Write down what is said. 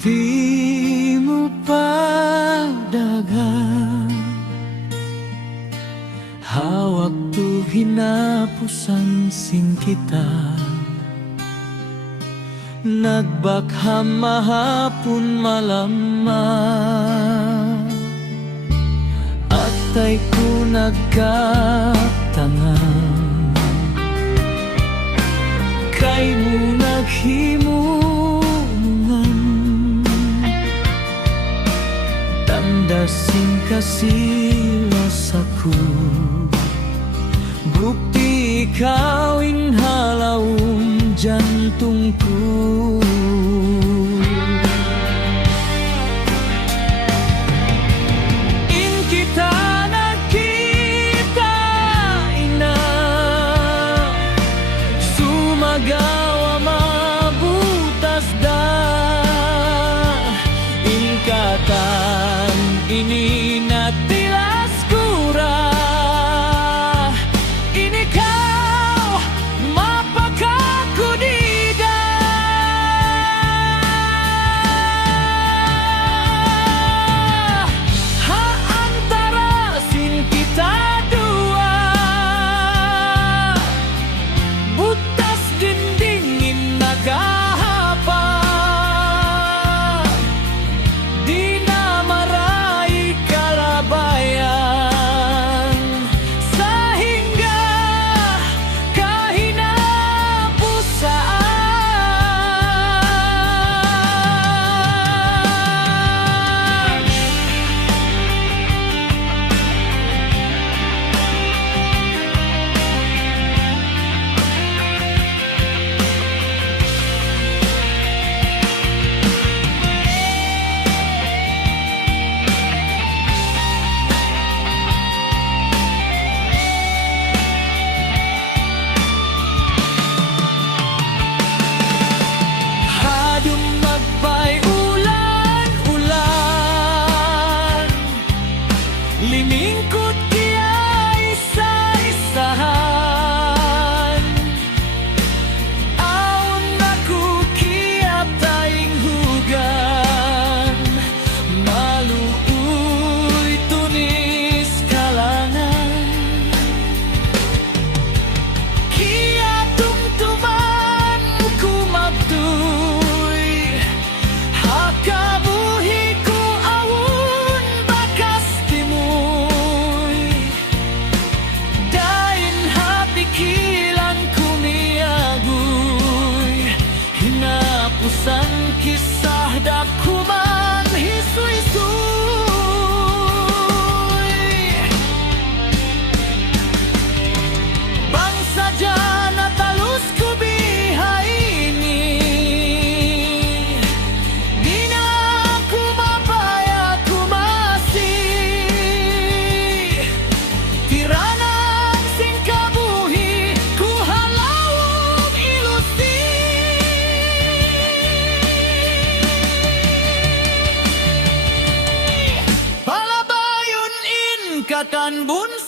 Di mo padagan hawak tu hinapusan sing kita nagbakham mahapon malama atay ko nagkatangan kay mo naghimungan tandasin kasilas ako bukti ikaw inhalawong jantung ko. In kita nagkita ina sumagawa mabutas da in katan ini natilas kura limingkod kiya isa-isahan aon naku kiya tayong hugan maluoy tunis kalangan kiya tumtuman kumabtoy hakabuhi ko awon bakas timoy dain hapikilan kumiagoy hinapusan kisah dakuman hisuy-suy bangsa dyan natalus ko bihay ini di na ako mapaya kumasi tiranan sing kabuhi ku halawong ilusi palabayon in katan bunso